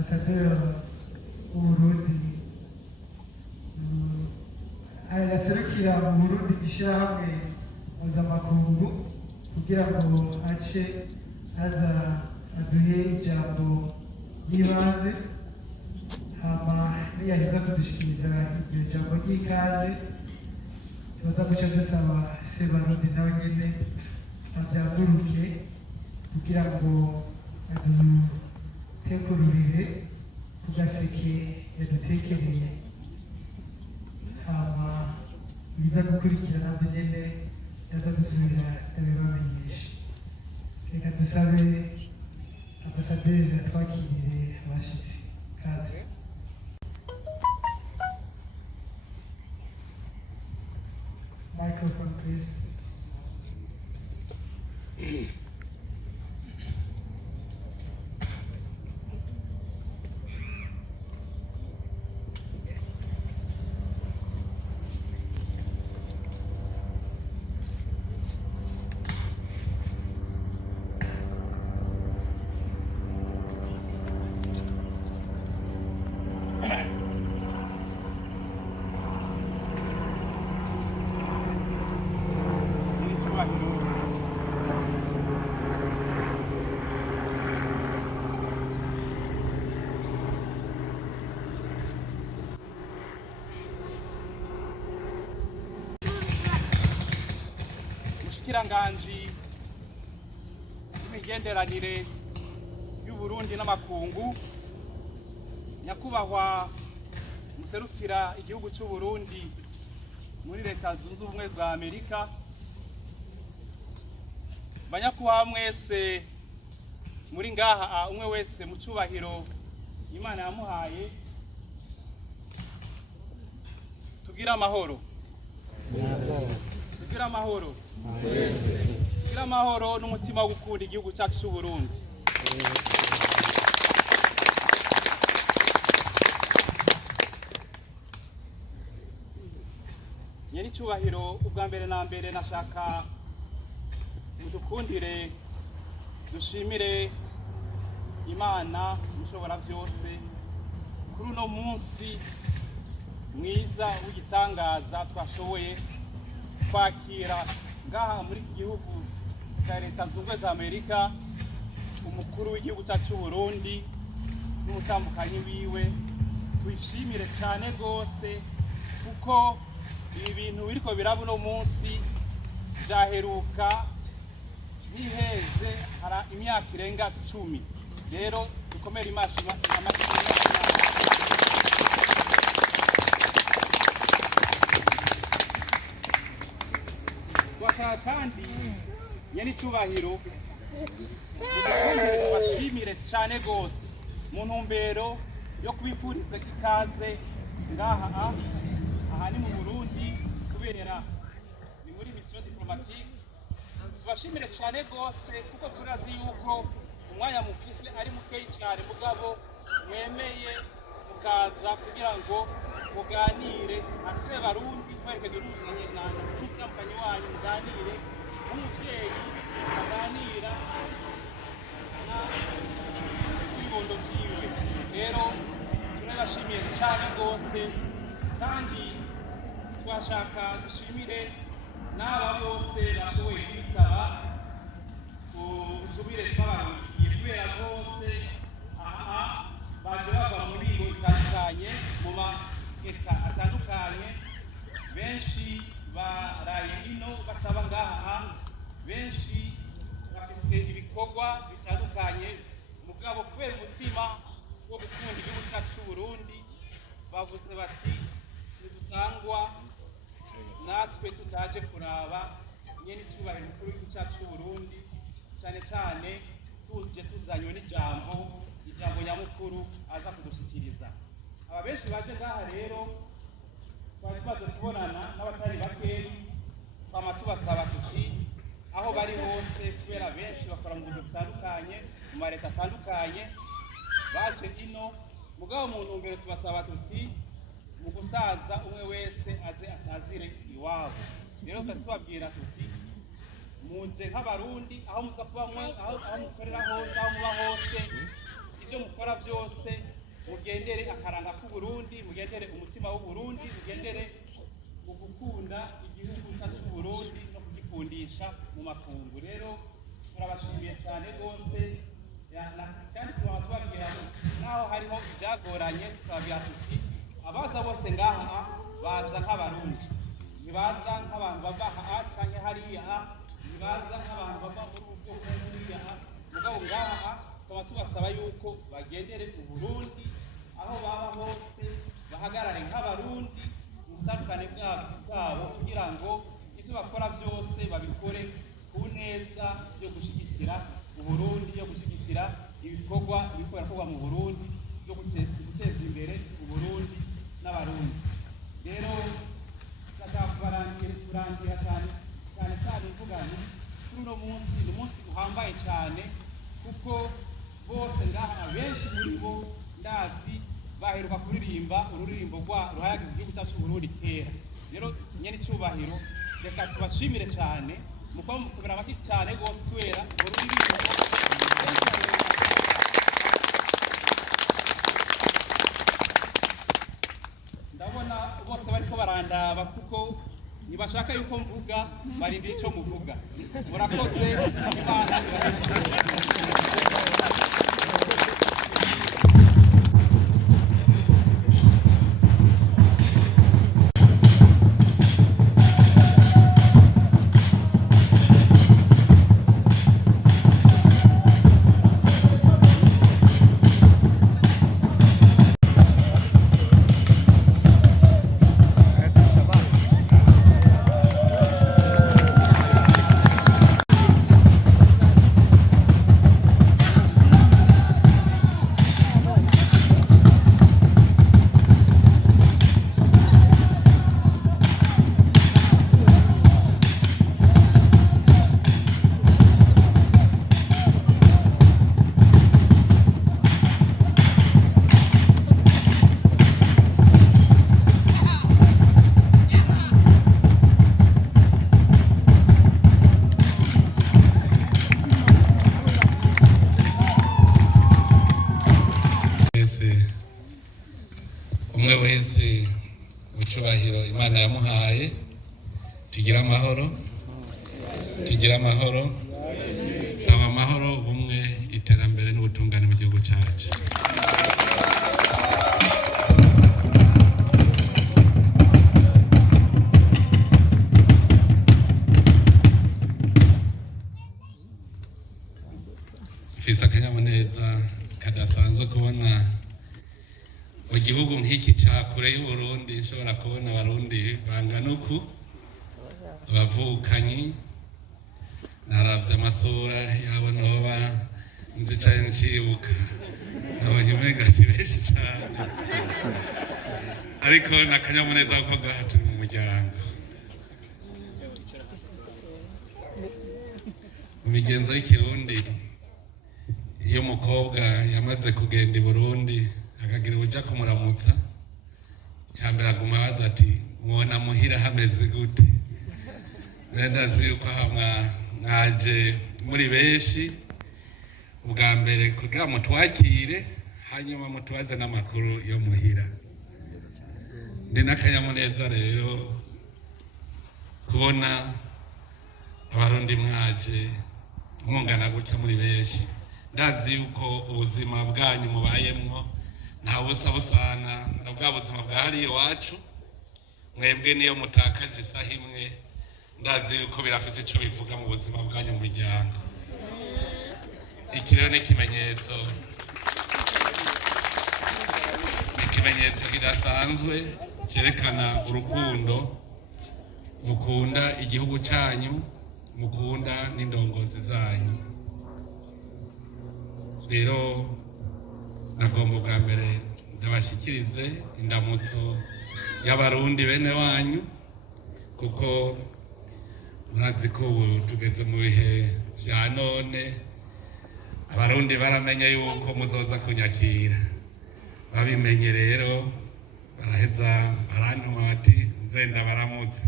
ambasaderi w'Uburundi yaserukira mu Burundi ishyirahamwe mpuzamakungu kugira ngo ace aza aduhe ijambo ry'ibanze, hama niyaheza kudushikiriza iryo jambo ry'ikaze tuza guca dusaba Sebarundi nawe nyene avyaguruke kugira ngo adutegurire ku gaseke yadutekereye, hama ibiza gukurikira navyo nyene yaza gusubira abibamenyesha. Reka dusabe ambasaderi atwakirire abashitsi. Kaze. Microphone, please. Mushikiranganji w'imigenderanire y'Uburundi n'amakungu, nyakubahwa muserukira igihugu c'Uburundi muri Leta Zunze Ubumwe za Amerika, banyakubahwa mwese muri ngaha, umwe wese mu cubahiro Imana yamuhaye, tugira amahoro. Tugira amahoro. Tugira amahoro n'umutima wo gukunda igihugu cyacu c'Uburundi. Nyeni cyubahiro, ubwa mbere na mbere nashaka mudukundire dushimire Imana mushobora byose kuri uno munsi mwiza w'igitangaza twashoboye kwakira ngaha muri iki gihugu cya Leta Zunze Ubumwe za Amerika umukuru w'igihugu cyacu c'Uburundi n'umutambukanyi wiwe. Twishimire cyane rwose kuko ibi bintu biriko biraba uno munsi byaheruka biheze hara imyaka irenga 10. Rero dukomere imashini twashaka kandi nyeni cyubahiro tubashimire cyane rwose mu ntumbero yo kubifuriza ikaze ngaha aha ni mu Burundi kubera ni muri mission diplomatique. Tubashimire cyane rwose kuko turazi yuko umwanya mufise ari mukeyi cyane, mugabo mwemeye mukaza kugira ngo muganire ase Barundi kwerekeje n'umutambukanyi wanyu, muganire nk'umuvyeyi aganira n'ibibondo vyiwe. Rero turabashimiye cyane rwose, kandi twashaka dushimire n'aba bose bashoboye kwitaba ubusubire twabarukiye kubera rwose aha baje bava mu bigo bitandukanye mu maeta atandukanye. Benshi baraye ino bataba ngaha, benshi bafise ibikorwa bitandukanye, mugabo kubera umutima wo gukunda igihugu cyacu c'Uburundi bavuze bati ntidusangwa natwe tutaje kuraba nyene cyubahiro mukuru w'igihugu cyacu c'Uburundi, cyane cyane tuje tuzanywe n'ijambo nyamukuru aza kudushikiriza. Aba benshi baje ngaha rero twari tumaze kubonana n'abatari bakeyi, twama tubasaba tuti aho bari hose, kubera benshi bakora mu buryo butandukanye mu mareta atandukanye, baje ino mugabo mu ntumbero tubasaba tuti mu gusaza umwe wese aze asazire iwabo. Rero tubabwira tuti muze nk'Abarundi aho muza kuba aho mukorera hose, aho muba hose, ibyo mukora byose mugendere akaranga k'Uburundi, mugendere umutima w'Uburundi, mugendere ugukunda igihugu cyacu Burundi no kugikundisha mu makungu. Rero turabashimiye cyane rwose, kandi tubabwira naho hariho ibyagoranye, tukababwira tuti abaza bose ngaha baza nk'abarundi, ntibaza nk'abantu bava aha cyangwa hariya, ntibaza nk'abantu bava muri ubu bwoko buriya, mugabo ngaha tukaba tubasaba yuko bagendere Uburundi aho baba hose, bahagarare nk'abarundi mu butandukane bwabo, kugira ngo ibyo bakora byose babikore ku neza yo gushyigikira Uburundi, yo gushyigikira ibikorwa bikorwa mu Burundi, byo guteza imbere Uburundi n'abarundi. Rero ndashaka kurangira cyane mvuga nti kuri uno munsi ni umunsi uhambaye cyane, kuko bose ngaha benshi muri bo ndazi baheruka kuririmba ururirimbo ruhayagiza igihugu cyacu Burundi kera. Rero nyene icyubahiro, reka tubashimire cyane mukuba mukubira amashyi cyane rwose kubera ururirimbo ndabona bose bariko barandaba, kuko ntibashaka yuko mvuga, barindira icyo muvuga. Murakoze, Imana umwe wese ucubahiro Imana yamuhaye. Tugira amahoro, tugira amahoro, saba amahoro, ubumwe, iterambere n'ubutungane mu gihugu cyacu. Mfise akanyamuneza kadasanzwe kubona mu gihugu nk'iki cya kure y'Uburundi, nshobora kubona abarundi bangana uku, abavukanyi. Naravye amasura yabo noba nzicaye ncibuka, nabonye umenga si benshi cane, ariko n'akanyamuneza ko gato mu muryango. Mu migenzo y'ikirundi, iyo umukobwa yamaze kugenda i Burundi akagira uja kumuramutsa, cyambere aguma abaza ati mwona muhira hameze gute? Ndazi yuko mwaje muri benshi, ubwa mbere kugira mutwakire, hanyuma mutubaze n'amakuru yo muhira. Ndi n'akanyamuneza rero kubona abarundi mwaje mwungana gutya muri benshi. Ndazi yuko ubuzima bwanyu mubayemwo nta busa busana na bwa buzima bwa hariya iwacu. Mwebwe niyo mutakaje isaha imwe, ndazi yuko birafise icyo bivuga mu buzima bwanyu mu miryango. Iki rero ni ikimenyetso kidasanzwe cyerekana urukundo, mukunda igihugu cyanyu, mukunda n'indongozi zanyu. Rero nagomba bwa mbere ndabashikirize indamutso y'abarundi bene wanyu, kuko murazi ko ubu tugeze mu bihe vya none. Abarundi baramenye yuko muzoza kunyakira, babimenye rero baraheza barantuma bati nzenda baramutse.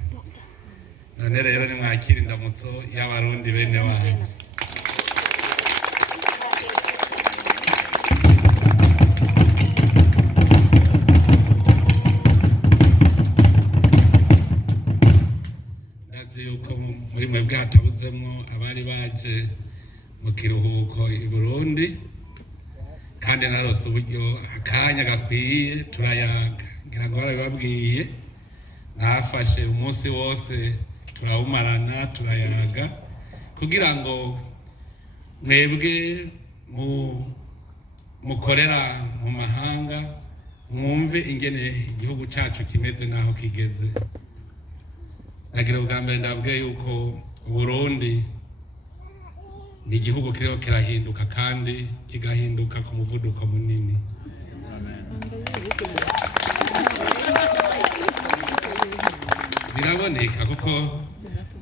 None rero nimwakira indamutso y'abarundi bene wanyu. bavuzemo abari baje mu kiruhuko i Burundi kandi narose uburyo akanya gakwiye turayaga ngira ngo barabibabwiye nafashe umunsi wose turawumarana turayaga kugira ngo mwebwe mukorera mu mahanga mwumve ingene igihugu cyacu kimeze naho kigeze. Nagira ubwa mbere ndabwiye yuko Burundi ni igihugu kiriho kirahinduka kandi kigahinduka ku muvuduko munini. Biraboneka kuko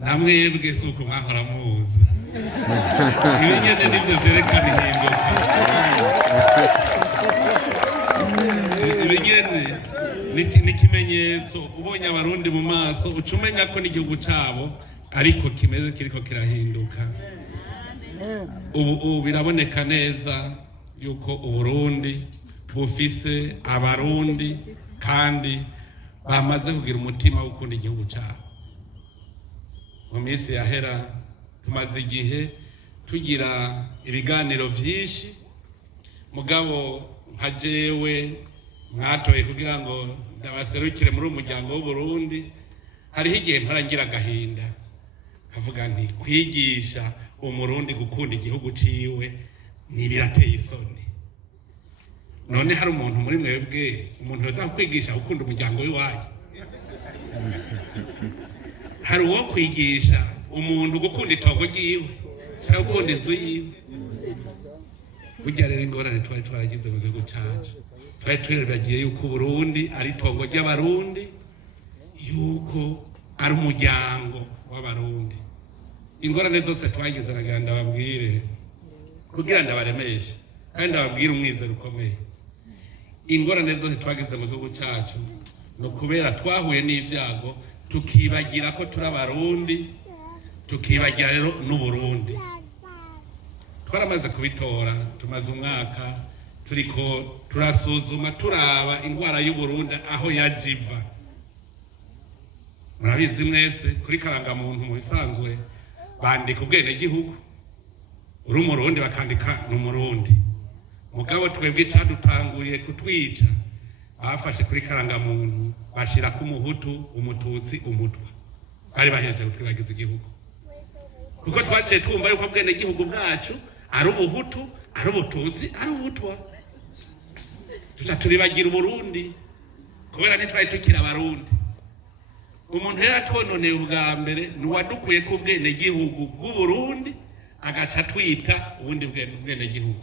namwebwe si uko mwahora muzi ibi nyene nivyo vyerekana ihinduka. Ibi nyene ni ikimenyetso ubonye abarundi mu maso uca umenya ko n'igihugu cabo ariko kimeze kiriko kirahinduka. Ubu biraboneka neza yuko Uburundi bufise abarundi kandi bamaze kugira umutima wo gukunda igihugu cabo. Mu minsi yahera tumaze igihe tugira ibiganiro vyinshi mugabo nka jewe mwatoye kugira ngo ndabaserukire muri umuryango w'Uburundi. Hariho igihe mparangira agahinda kavuga nti kwigisha umurundi gukunda igihugu ciwe ntibirateye isoni. None hari umuntu muri mwebwe umuntu yoza kwigisha gukunda umuryango w'iwanyu? Hari uwo kwigisha umuntu gukunda itongo ryiwe cyangwa gukunda inzu yiwe? Burya rero ingorane twari twaragize mu gihugu cyacu twari turibagiye yuko Burundi ari itongo ry'abarundi, yuko ari umuryango w'abarundi. Ingorane zose twagize nagira ndababwire kugira ndabaremeshe kandi ndababwire umwizero ukomeye. Ingorane zose twagize mu gihugu cyacu no kubera twahuye n'ivyago tukibagira ko turi abarundi, tukibagira rero n'Uburundi. Twaramaze kubitora, tumaze umwaka turiko turasuzuma turaba ingwara y'Uburundi aho yajiva. Murabizi mwese kuri karangamuntu mu bisanzwe bandika ubwene gihugu, uri umurundi bakandika n'umurundi. Mugabo twebwe cadutanguriye kutwica bafashe kuri karangamuntu bashira ku muhutu, umututsi, umutwa. Bari bahereje kutwibagiza igihugu kuko twaciye twumva yuko ubwene gihugu bwacu ari ubuhutu, ari ubututsi, ari ubutwa. Tuca turibagira Uburundi kubera ntitwari tukiri abarundi. Umuntu yari atwononeye ubwa mbere nuwadukuye ku bwene gihugu bw'Uburundi agaca twita ubundi bwene gihugu.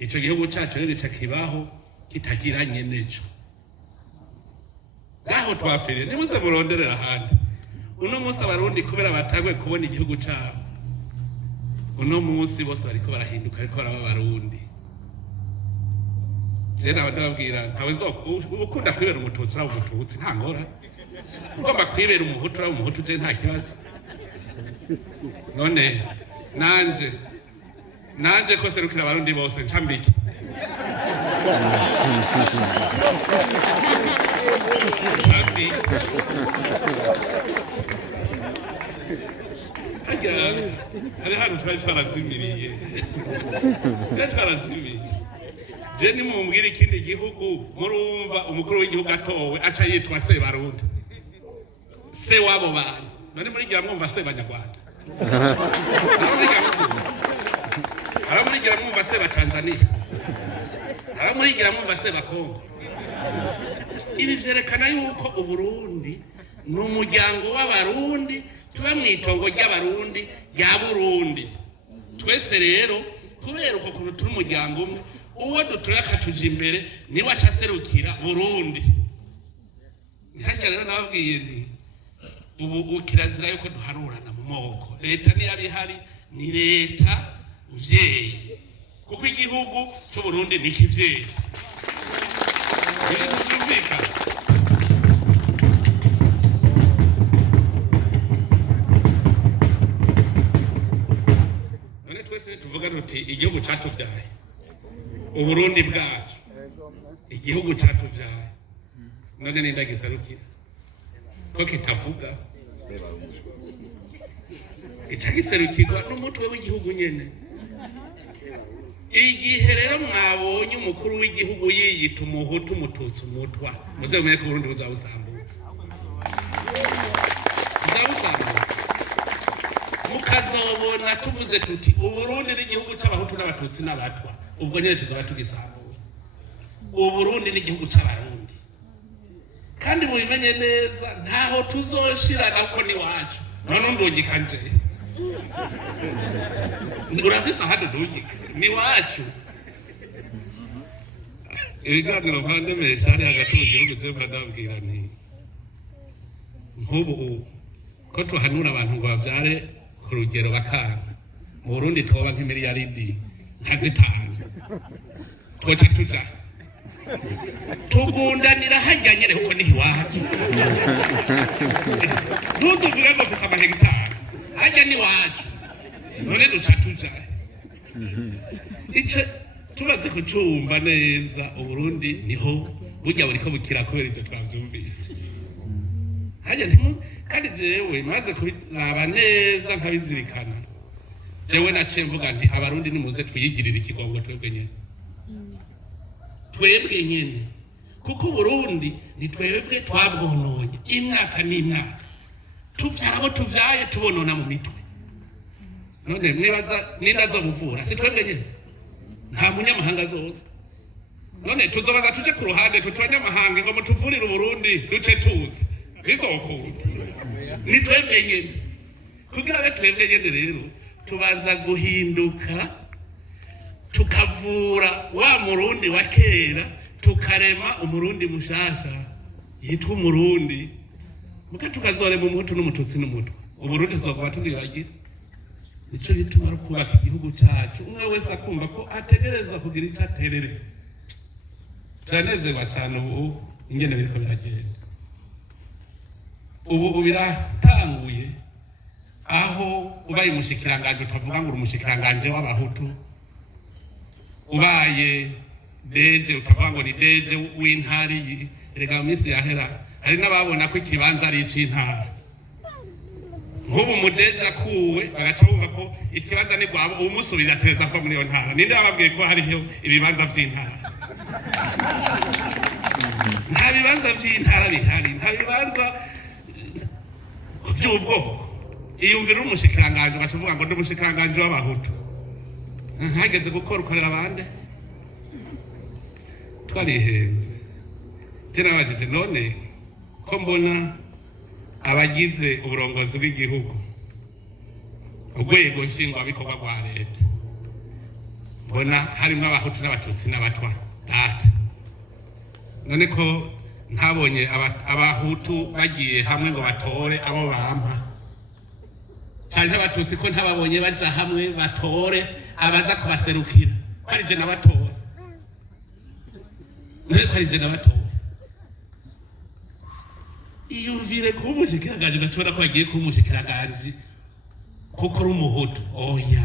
Ico gihugu cyacu rero kibaho kitagiranye neco. Gaho twafiriye nimuze muronderera ahandi. Uno munsi abarundi kubera batagwe kubona igihugu cyabo, uno munsi bose bariko barahinduka ariko baraba abarundi. Jena abadabwira ntawe ukunda kwibera umututsi ura umututsi nta ngora. Ugomba kwibera umuhutu ura umuhutu je nta kibazo. None nanje ko serukira abarundi bose ncambike. Hari hano twari twarazimiriye. Je nimumbwira ikindi gihugu murumva umukuru w'igihugu atowe aca yitwa Sebarundi, se wabo bantu. None murigira mwumva se Banyarwanda? Aramurigira mwumva se Tanzania? Aramurigira mwumva se Kongo? Ibi vyerekana yuko Uburundi ni umuryango w'abarundi, tuba mw'itongo ry'abarundi rya Burundi. Twese rero kubera uko kuntu turi umuryango umwe, uwo dutoya akatuja imbere niwe acaserukira Burundi. Nihajya rero nababwiye nti ubu kirazira yuko duharurana mu moko. Leta niyo abihari ni leta mvyeyi kuko igihugu c'Uburundi ni kivyeyi. None twese tuvuga tuti igihugu catuvyaye, Uburundi bwacu, igihugu catuvyaye. None nindagisarukira ko kitavuga gica giserukirwa n'umutwe w'igihugu nyene. Igihe rero mwabonye umukuru w'igihugu yiyita umuhutu umututsi umutwa muze mumenye ko Burundi buzawusambutsa mukazobona tuvuze tuti Uburundi n'igihugu c'abahutu n'abatutsi n'abatwa ubwo nyene tuzoba tugisambura. Uburundi n'igihugu c'abarundi kandi mubimenye neza ntaho tuzoshirana uko ni wacu none ndungika nje urafise ahandi ndungika ni wacu. Ibiganiro mpande mesha ari hagati mu gihugu cy'u ndabwira nti nk'ubu ko tuhanura abantu ngo bavyare ku rugero bakanga mu Burundi twoba nk'imiliyaridi nka 5 twoca tuja tugundanira hajyanye rero uko ni iwacu ntuzuvuge ngo mfise amahegitari hajya ni iwacu none duca tuja ico tumaze kucumva neza Uburundi niho burya buriko bukira kubera ivyo twavyumvise hajya kandi jewe maze kubiraba neza nkabizirikana jewe naciye mvuga nti abarundi nimuze twiyigirira ikigongo twebwe nyene kuko Burundi ni twebwe twabwononye imyaka n'imyaka tuvyara abo tuvyaye tubonona mu mitwe none mwibaza nindazo buvura si twebwe nyene nta munyamahanga azoza none tuzobaza tuje ku ruhande tutubanyamahanga ngo mutuvurire Burundi duce tuze bizokunda ni twebwe nyene kugira ngo twebwe nyene rero tubanza guhinduka tukavura wa Murundi wa kera tukarema umurundi mushasha yitwa umurundi muka tukazore mu muhutu n'umututsi n'umutwe Uburundi tuzokuba tugibagira nico gituma kubaka igihugu cyacu umwe wese akumva ko ategerezwa kugira icyo aterere. Turanezerwa cyane ubu ingene biriko biragenda ubu biratanguye aho ubaye umushikiranganje utavuga ngo umushikiranganje w'abahutu ubaye deje utavuga ngo ni deje w'intari rega misi yahera hari n'ababona ko ikibanza ari ic'intara nk'ubu mudeja kuwe bagaca bumva ko ikibanza ni gwabo umusubira ateza ko muri yo ntara ninde ababwiye ko hariho ibibanza vy'intara nta bibanza vy'intara bihari nta bibanza by'ubwoko iyumvira umushikiranganje bacuvuga ngo ndi umushikiranganje w'abahutu hageze gukora ukorera abande twarihenze tena bajije none ko mbona abagize uburongozi bw'igihugu urwego nshingwabikorwa rwa leta mbona harimo abahutu n'abatutsi n'abatwa data none ko ntabonye abahutu bagiye hamwe ngo batore abo bampa cyane abatutsi ko ntababonye baja hamwe batore abaza kubaserukira ko ari je n'abatora none ko ari je n'abatora iyumvire kuba umushikiranganje ugashobora ko bagiye kuba umushikiranganje kuko uri umuhutu oya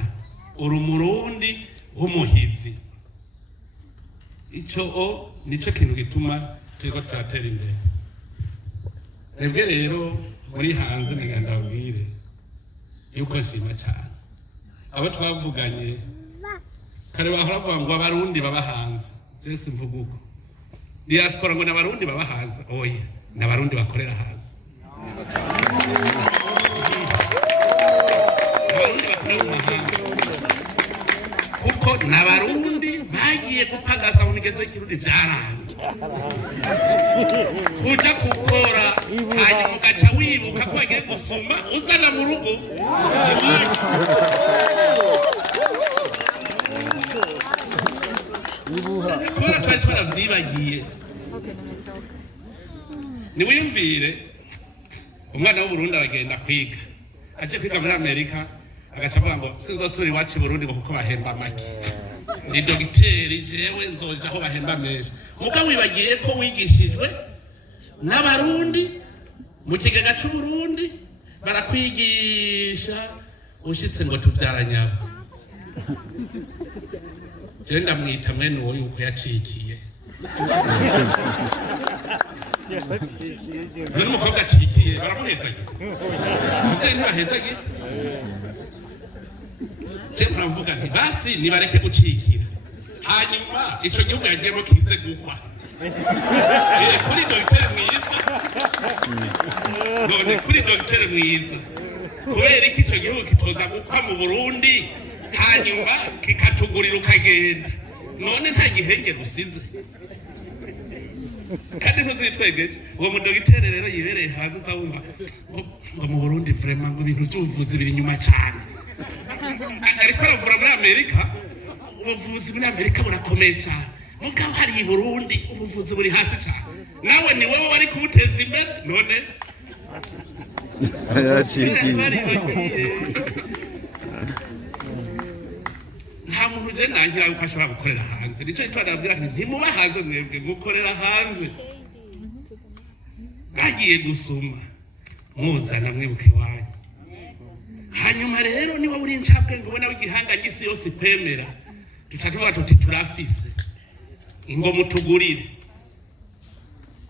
uri umurundi w'umuhizi ico nico kintu gituma turiko turatera imbere. Rebwe rero muri hanze nagenda babwire yuko nshima cyane abo twavuganye kare bahora bavuga ngo abarundi baba hanze jese mvuga uko diaspora ngo n'abarundi baba hanze oya n'abarundi bakorera hanze abarundi bakorera mu mahanga kuko n'abarundi bagiye gupagasa mu nigeze kirundi vyaranga kuja gukora hanyuma ugaca wibuka ko bagiye gusuma uzana mu rugo kubera twari twaravyibagiye niwiyumvire umwana w'Uburundi aragenda kwiga aje kwiga muri Amerika agaca avuga ngo sinzosubira iwacu i Burundi ngo kuko bahemba make ndi dogiteri jewe nzoja aho bahemba menshi muga wibagiye ko wigishijwe n'abarundi mu kigega c'Uburundi barakwigisha ushitse ngo tuvyaranyabo je ndamwita mwene uwo yuko yacikiye n'umukobwa acikiye baramuhezagira umuvyeyi ntibahezagira je muravuga nti basi nibareke gucikira hanyuma ico gihugu yagiyemo kize gukwa kuri dogiteri mwiza none kuri dogiteri mwiza kubera iki ico gihugu kitoza gukwa mu Burundi hanyuma kikatugurira ukagenda none nta gihenge gusize kandi ntuzitwegeje uwo mudogiteri rero yibereye hanze uzabumva ngo mu Burundi vraiment ngo ibintu by'ubuvuzi biri inyuma cyane ariko aravura muri Amerika ubuvuzi muri Amerika burakomeye cyane mugabo hari i Burundi ubuvuzi buri hasi cyane nawe ni wowe wari kubuteza imbere none nta muntu uje nangira yuko ashobora gukorera hanze nicyo gituma ndababwira nti ntimuba hanze mwebwe mukorera hanze mwagiye gusuma muzana mwibuka iwanyu hanyuma rero niba uri incabwenge ubona w'igihanga gisi yose itemera tutatuvuga tuti turafise ngo mutugurire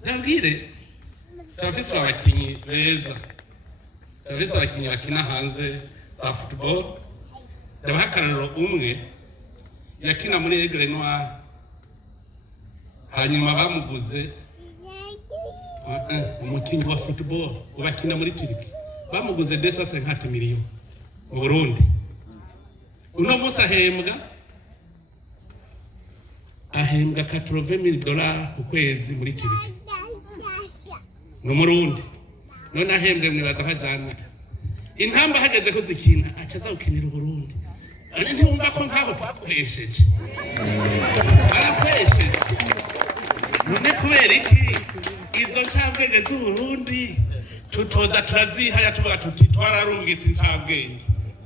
ndabwire turafise abakinyi beza turafise abakinyi bakina hanze za football ndabaha akarorero umwe yakina muri Aigle Noir hanyuma bamuguze umukinyi wa football ubakina muri Turiki bamuguze 250 miliyoni mu Burundi uno musa ahembwa $80,000 ku kwezi muri Turiki no Murundi none ahembwe mwibaza nkajana intamba hageze ko zikina acaza gukinira Burundi ari ntumva ko nkaho twakwesheje barakwesheje none kubera iki izo ncabwenge z'u Burundi tutoza turazihaya tuvuga tuti twararungitse incabwenge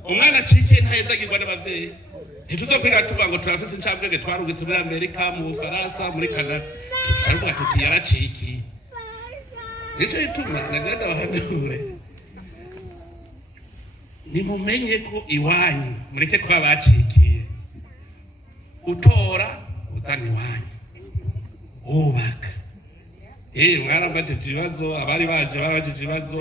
umwana cikiye ntahezagirwa n'abavyeyi ntituzokwiga tuvuga ngo turafise incabwenge twarungitse muri Amerika mu Bufaransa muri Canada tutavuga tuti yaracikiye nico gituma nagenda bahanure nimumenye ko iwanyu mureke kuba bacikiye utora uzana iwanyu ubaka mwarabajije ibibazo abari baje barabajije ibibazo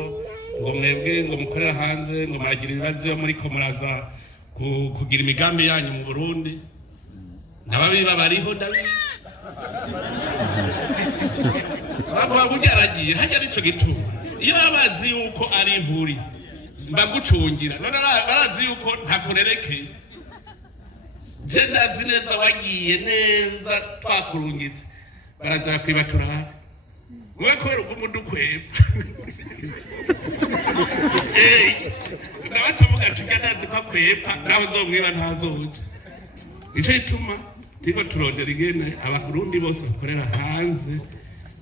ngo mwebwe ngo mukorera hanze ngo muragira ibibazo iyo muriko muraza kugira imigambi yanyu mu Burundi n'ababiba bariho ndabizi bavuga bugeragiye hajya nico gituma iyo babazi yuko ari ihuri mbagucungira none barazi yuko ntakurerekeye je ndazi neza wagiye neza twakurungitse baraza kwibatura hafi mwe kubera ugumudukweba ndabacavuga tujya nazi ko akwepa nawe nzomwiba ntazoja nico gituma turiko turondera ingene abarundi bose bakorera hanze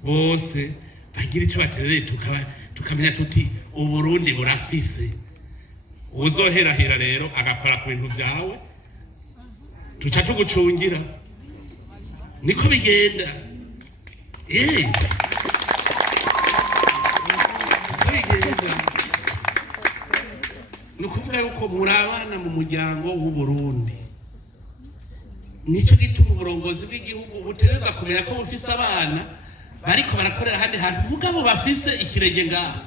bose bagira ico baterereye tukamenya tuti Uburundi burafise uzoherahira rero agakora ku bintu byawe tuca tugucungira niko bigenda nukuvuga yuko murabana mu muryango w'u Burundi nico gituma uburongozi bw'igihugu butereza kumenya ko bufise abana bariko barakorera ahandi hantu mugabo bafise ikirenge ngaho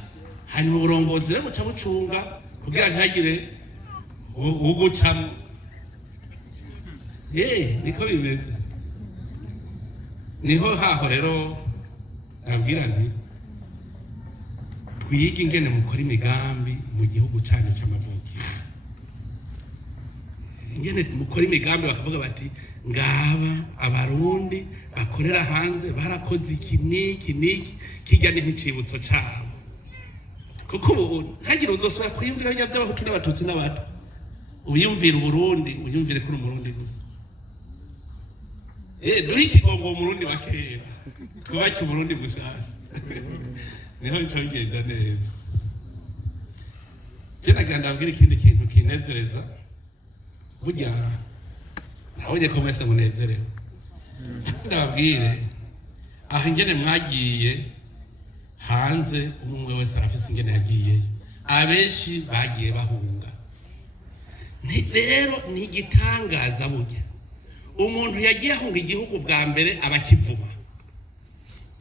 hanyuma uburongozi rero buca bucunga kugira ntihagire ugucamo niko bimeze niho haho rero abwira nti twige ingene mukora imigambi mu gihugu cyanyu cy'amavukiro ingene mukora imigambi bakavuga bati ngaba abarundi bakorera hanze barakoze iki niki kijya nk'icibutso cabo kuko ubu ntagire uzosubira kwiyumvira ibyo by'abahutu n'abatutsi n'abato ubiyumvira Uburundi uyumvire kuri Umurundi gusa duhe ikigongo Umurundi wa kera twubake Uburundi bushasha niho nico bigenda neza je nagira ndabwira ikindi kintu kinezereza burya nabonye ko mwese munezerewe ndababwire aho ingene mwagiye hanze umwe wese arafise ingene yagiye abenshi bagiye bahunga rero ni igitangaza burya umuntu yagiye ahunga igihugu bwa mbere abakivuma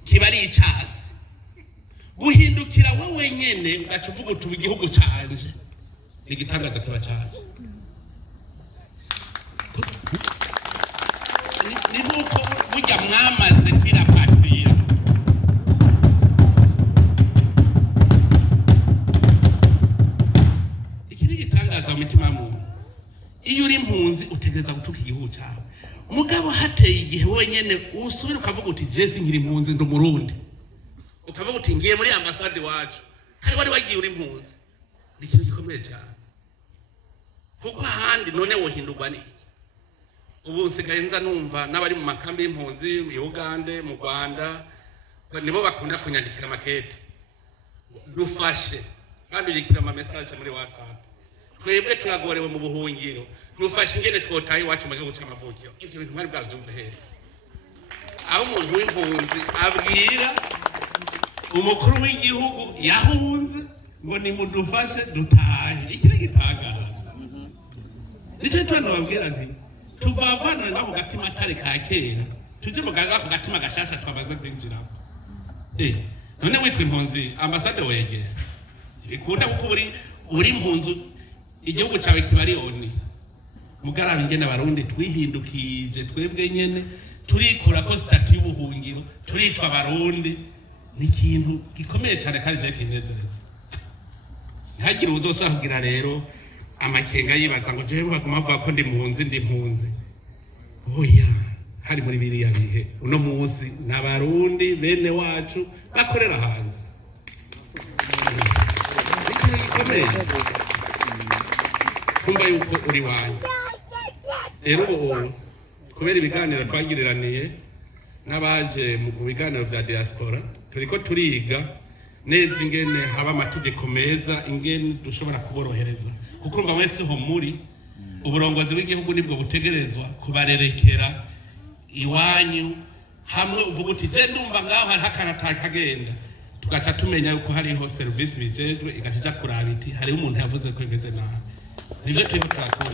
kiba ari icasi guhindukira wowe nyene ugaca uvuga uti igihugu canje igitangaza kiba canje ni nk'uko burya mwamaze kwirapatira iki ni igitangaza mu mitima y'umuntu iyo uri impunzi utegereza gutuka igihugu cyawe mugabo hateye igihe wenyene usubira ukavuga uti jesi nkiri impunzi ndi umurundi ukavuga uti ngiye muri ambasade wacu kandi wari wagiye uri impunzi ni ikintu gikomeye cyane kuko ahandi none wohindurwa n'iki ubu nsigaye nza numva n'abari mu makambi y'impunzi mu Uganda mu Rwanda nibo bakunda kunyandikira makete dufashe kandi urikira ama message muri WhatsApp twebwe turagorewe mu buhungiro dufashe ingene twotaye iwacu mu gihugu cy'amavukiro ivyo bintu mwari bwavyumve here aho umuntu w'impunzi abwira umukuru w'igihugu yahunze ngo nimudufashe dutahe iki ni gitangaza nicyo twana babwira nti tuvavana naho gatima atari ka kera tuje muganga ku gatima gashasha twabaze kwinjiramo none witwa impunzi ambasade wegera ikunda kuko uri impunzi igihugu cyawe kibari oni mugaraba ingene abarundi twihindukije twebwe nyene turikora ko stati y'ubuhungiro turitwa abarundi ni ikintu gikomeye cyane kandi je kinezereza ntagire uzosahugira rero amakenga yibaza ngo jewe baguma bavuga ko ndi impunzi oya hari muri biriya bihe uno munsi n'abarundi bene wacu bakorera hanze ikintu gikomeye kumva yuko uri wanyu rero ubu kubera ibiganiro twagiriraniye n'abaje mu biganiro vya diaspora turiko turiga neza ingene haba amategeko meza ingene dushobora kuborohereza kuko urumva wese ho muri uburongozi bw'igihugu nibwo butegerezwa kubarerekera iwanyu hamwe uvuga uti je ndumva ngaho hari hakanata kagenda tugaca tumenya yuko hariho service bijejwe igashija kuraba iti hariho umuntu yavuze ko imeze nabi nivyo turimo turakora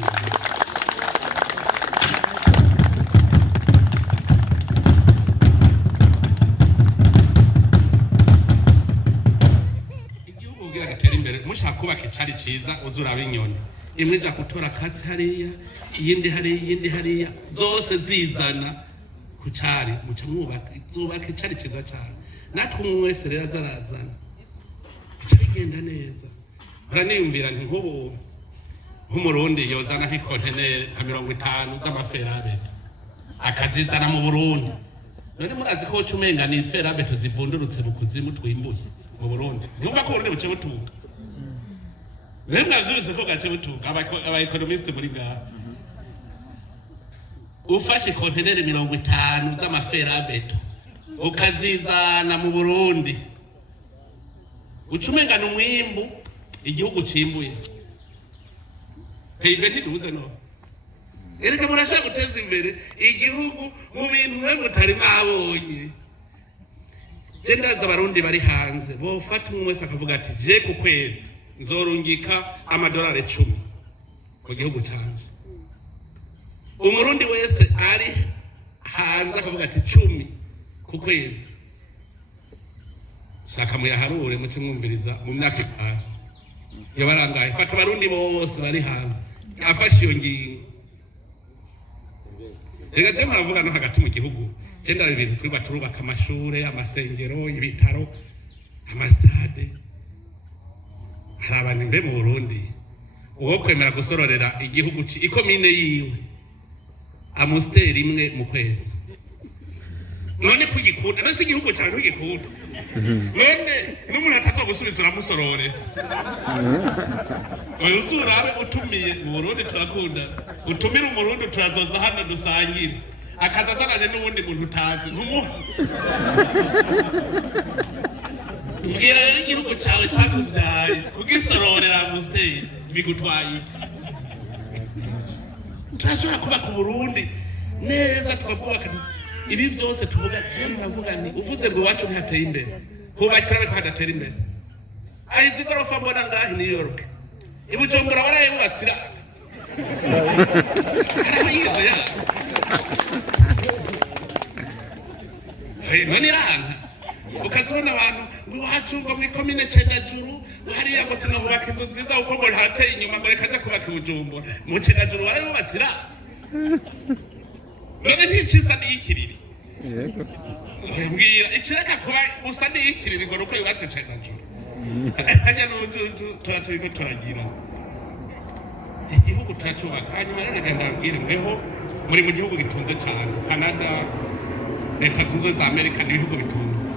igihugu kugira gatera imbere mushaka kubaka icari ciza uzuraba inyoni imwe ija gutora katsi hariya iyindi hariya zose zizana ku cari muca mwubaka zubaka icari ciza cyane natwe umwe wese rero azarazana bica bigenda neza uraniyumvira nti nk'ubu nk'umurundi yozana nk'ikonteneri nka 50 z'amaferabeto akazizana mu Burundi none murazi ko umenga ni ferabeto zivundurutse mu kuzimu twimbuye mu Burundi nyumva ko Burundi buce butunga rero mwavyuze ko gace butunga aba economist muri ngaha ufashe konteneri 50 z'amaferabeto ukazizana mu Burundi ucumenga n'umwimbu igihugu cimbuye PIB ntiduze no ereka murashaka guteza imbere igihugu mu bintu mwe mutari mwabonye je ndaza abarundi bari hanze bofata umwe wese akavuga ati je ku kwezi nzorungika amadolari 10 mu gihugu canje umurundi wese ari hanze akavuga ati 10 ku kwezi shaka muyaharure muce mwumviriza mu myaka 5 yabarangaye fata abarundi bose bari hanze afashe iyo ngingo rega je muravuga no hagati mu gihugu je ndari ibintu turi turubaka amashure amasengero ibitaro amastade hari abantu mbe mu Burundi uwo kwemera gusororera igihugu ikomine yiwe amusteri imwe mu kwezi none kugikunda nose igihugu cyane ugikunda none n'umuntu atazo gusubiza uramusorore oyo turabe utumiye mu Burundi turakunda utumira umurundi turazoza hano dusangire akazazanaje n'ubundi muntu utazi nkumuha mbwira rero igihugu cyawe cyakuvyaye kugisororera amusteri bigutwaye turashobora kubaka Burundi neza tukabubaka ibi vyose tuvuga cyane avuga ni uvuze ngo wacu ntateye imbere hubakira ko hadatera imbere aizi gorofa mbona ngahi New York ibujumbura barayubatsira arayize ya none iranga ukazibona abantu ngo iwacu ngo muri komine Cendajuru ngo hariya ngo sinahubaka inzu nziza kuko ngo hateye inyuma ngo reka ajya kubaka i Bujumbura mu Cendajuru warabubatsira none nticisa n'iyikiriri mbwira ikireka kuba gusa n'iyikiriri ngo nuko yubatse Cendajuru hajya n'ubujuju turiko turagira igihugu turacubaka hanyuma rero reka ndabwire mweho muri mu gihugu gitunze cyane Canada Leta Zunze Ubumwe za Amerika n'ibihugu bitunze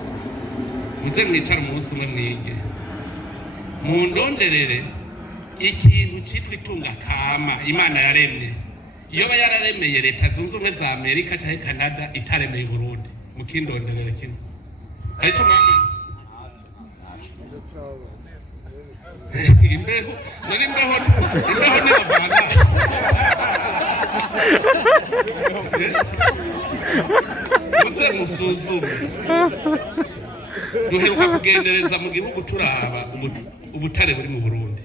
muze mwicara umunsi umwe mwige mundonderere ikintu cyitwa itunga kama Imana yaremye iyo yararemeye Leta Zunze Ubumwe za Amerika cyangwa Canada itaremeye Burundi mukindonderere kimwe aricyo mwangize imbeho nari imbeho n'abana muze musuzume duheruka kugendereza mu gihugu turaba ubutare buri mu Burundi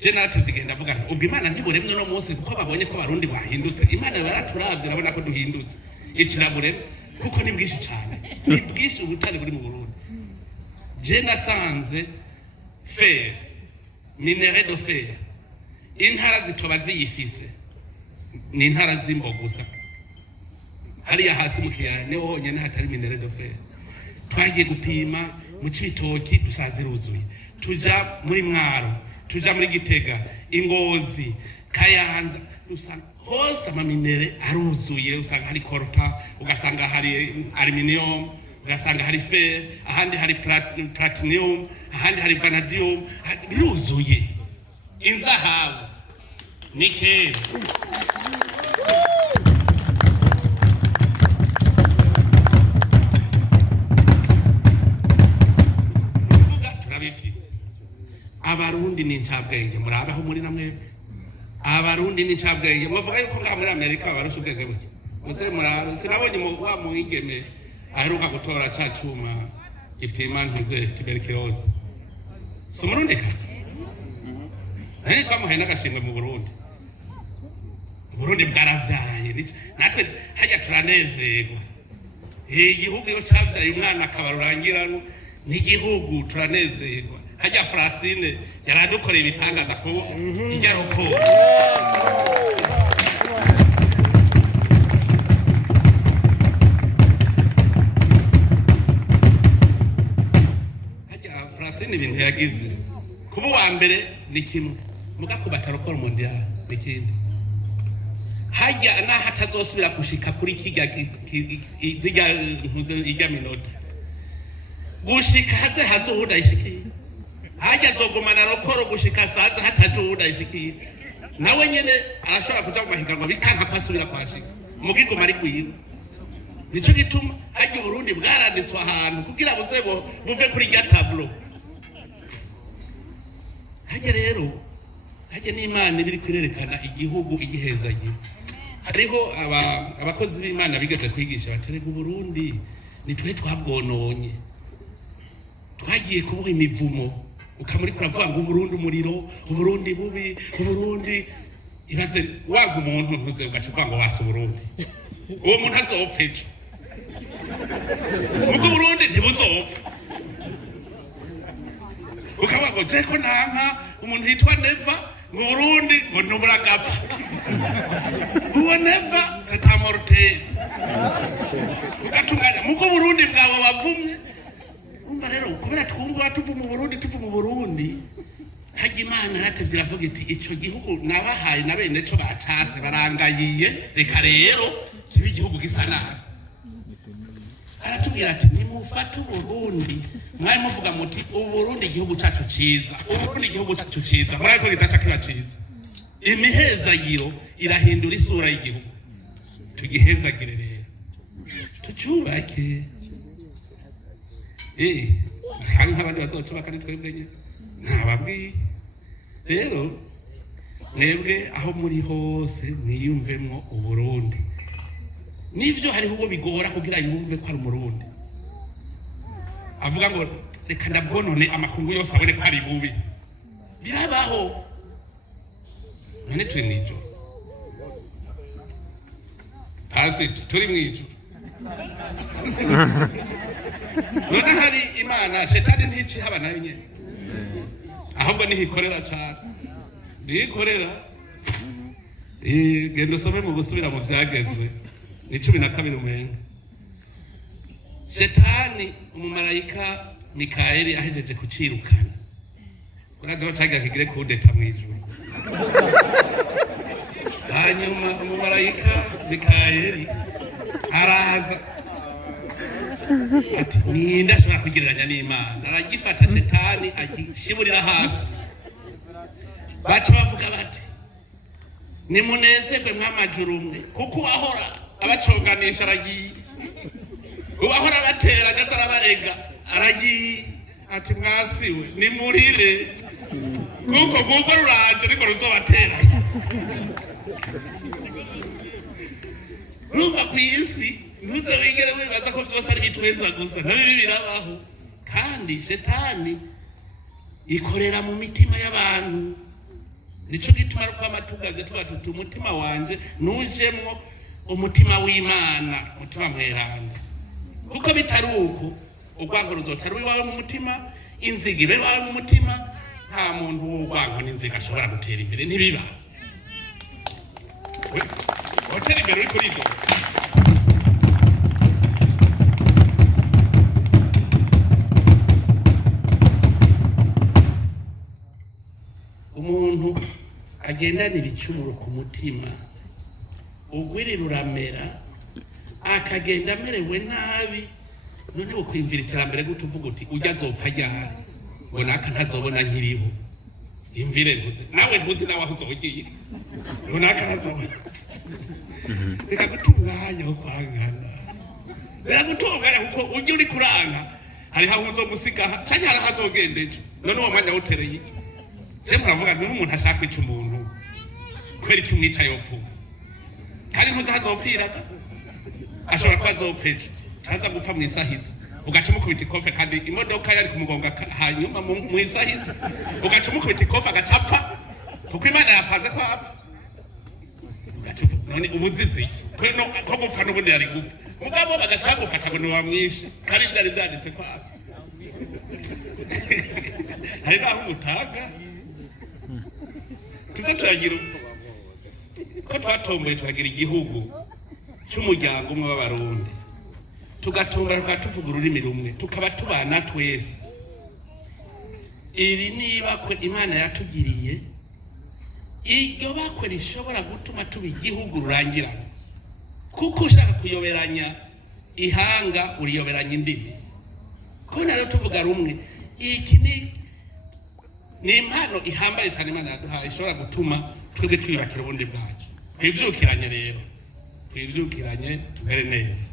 je natevye genda avuga ubwo Imana ntiburemwe no munsi kuko babonye ko abarundi bahindutse Imana baraturavye urabona ko duhindutse ikiraburemwe kuko ni bwinshi cyane ni bwinshi ubutare buri mu Burundi je nasanze fer minerai de fer intara zitoba ziyifise ni intara z'imbo gusa hariya hasi mu kiyaya niho honyine hatari minerai de fer twagiye gupima mu Cibitoki dusaza iruzuye tuja muri Mwaro tuja muri Gitega Ingozi Kayanza usanga hose amaminere aruzuye usanga hari coltan ugasanga hari aluminium ugasanga hari fer ahandi hari platinum ahandi hari vanadium biruzuye inzahabu nickel turabifise abarundi ni ncabwenge murabaho muri namwe abarundi ni ncabwenge muvuga yuko ngaha muri Amerika barusha ubwenge buke muze murabe sinabonye wa muhigeme aheruka gutora ca cuma gipima ntuze tuberculose so murundi kazi nari twamuhaye n'agashimwe mu Burundi bwaravyaye natwe hajya turanezerwa igihugu iyo cavyaye umwana akabarurangira n'igihugu turanezerwa hajya Francine yaradukoreye ibitangaza ko ijya roko hajya Francine ibintu yagize kuba wa mbere ni kimwe mugakubata rokoro mondial ni kindi hajya naho atazosubira gushika kuri kijya minota gushika hazohuda ishikiye hajya zogumana rokoro gushika saza hatajuhuda ishikiye nawe nyene arashobora kuja mu mahiganwa bikanka kwasubira kwashika mugigoma ari kwiba nico gituma hajya Burundi bwaranditswe ahantu kugira buze buve kuri rya tableau hajya rero hajya n'Imana biri kwirerekana igihugu igihezagiye hariho abakozi b'Imana bigeze kwigisha baterega Burundi nitwe twabwononye twagiye kubuha imivumo ukamuri kuravuga ngo Burundi umuriro Burundi bubi Burundi ibaze waga umuntu ntuze ugacuka ngo wase Burundi uwo muntu azopfa ejo ubwo Burundi ntibuzopfa ukavuga ngo je ko nanka umuntu yitwa Neva ngo Burundi ngo nuburagapfa uwo Neva c'est un mortel ugatunganya muko Burundi bwabo bavumye umva rero kubera twumva tuvu mu Burundi hajya Imana hatevye iravuga iti ico gihugu nabahaye na bene co bacase barangayiye reka rero kibi igihugu gisa nabi aratubwira ati nimufate Burundi mwaye muvuga muti Burundi igihugu cacu ciza Burundi igihugu cacu ciza mwaye ko gitaca kiba ciza imihezagiro irahindura isura y'igihugu tugihezagire rero tucubake hari nk'abandi bazocubaka ni twebwe nyine ntababwiye rero mwebwe aho muri hose mwiyumvemwo Uburundi nivyo hariho uwo bigora kugira yumve ko ari Umurundi avuga ngo reka ndabwonone amakungu yose abone ko ari bubi birabaho none turi mwijoro pasi turi mwijoro none hari imana shetani ntihaba nayo nyene ahubwo nihikorera cyane nihikorera genda usome mu gusubira mu vyagezwe ni 12 umenga shetani umumarayika Mikaeli ahejeje kucirukana uraza bacaga kigire kudeta mwijuru hanyuma umumarayika Mikaeli araza ati ninda ashobora kugereranya n'Imana aragifata shetani agishiburira hasi baca bavuga bati nimunezerwe mw'amajuru umwe kuko ahora abaconganisha aragiye uwahora batera agazara barega aragiye ati mwasiwe nimurire kuko gugo ruranje niko ruzobatera ruva ku isi ntuze wigere wibaza ko byose ari bitwenza gusa nabibi birabaho kandi shetani ikorera mu mitima y'abantu nico gituma ari kwa matugaze tuba tuti umutima wanje nujemwo umutima w'Imana umutima mweranda kuko bitari uko urwango ruzotari wiwawe mu mutima inziga ibe wawe mu mutima nta muntu w'urwango n'inziga ashobora gutera imbere ntibiba hoteli imbere uri kuri ibyo umuntu agendana ibicumuro ku mutima ugwiri ruramera akagenda amerewe nabi none ukwimvira iterambere gute uvuga uti ujya azopfa ryari ngo naka ntazobona nkiriho imvire ntuze nawe ntuzi nawe aho uzogiye ngo naka ntazobona reka gutunganya wo kwangana reka gutunganya kuko ujya uri kuranga hari aho uzomusiga canke hari aho azogenda ejo none uwo mwanya wutereye iki je muravuga nti umuntu ashaka kwica umuntu kwera iki umwica yopfuba kandi ntuzazopfiraga ashobora kuba azopfeje canza gupfa mwisahiza ugaca umukubita ikofe kandi imodoka yari kumugonga hanyuma mwisahiza ugaca umukubita ikofe agacapfa kuko Imana yapanze ko apfa none ubuzizi iki ko gupfa n'ubundi yari gupfa mugabo bagaca bagufata ngo niwamwishe kandi byari byanditse ko apfa hari naho umutaga tuza turagira ko twatomboye tukagira igihugu cy'umuryango umwe w'abarundi tugatunga tuvuga ururimi rumwe tukaba tubana twese iri niba ko Imana yatugiriye iryo bakwe rishobora gutuma tuba igihugu rurangira kuko ushaka kuyoberanya ihanga uriyoberanya indimi ko rero tuvuga rumwe iki ni impano ihambaye cyane Imana yaduhaye ishobora gutuma twebwe twiyubakira ubundi bwacu twivyukiranye rero twivyukiranye tumere neza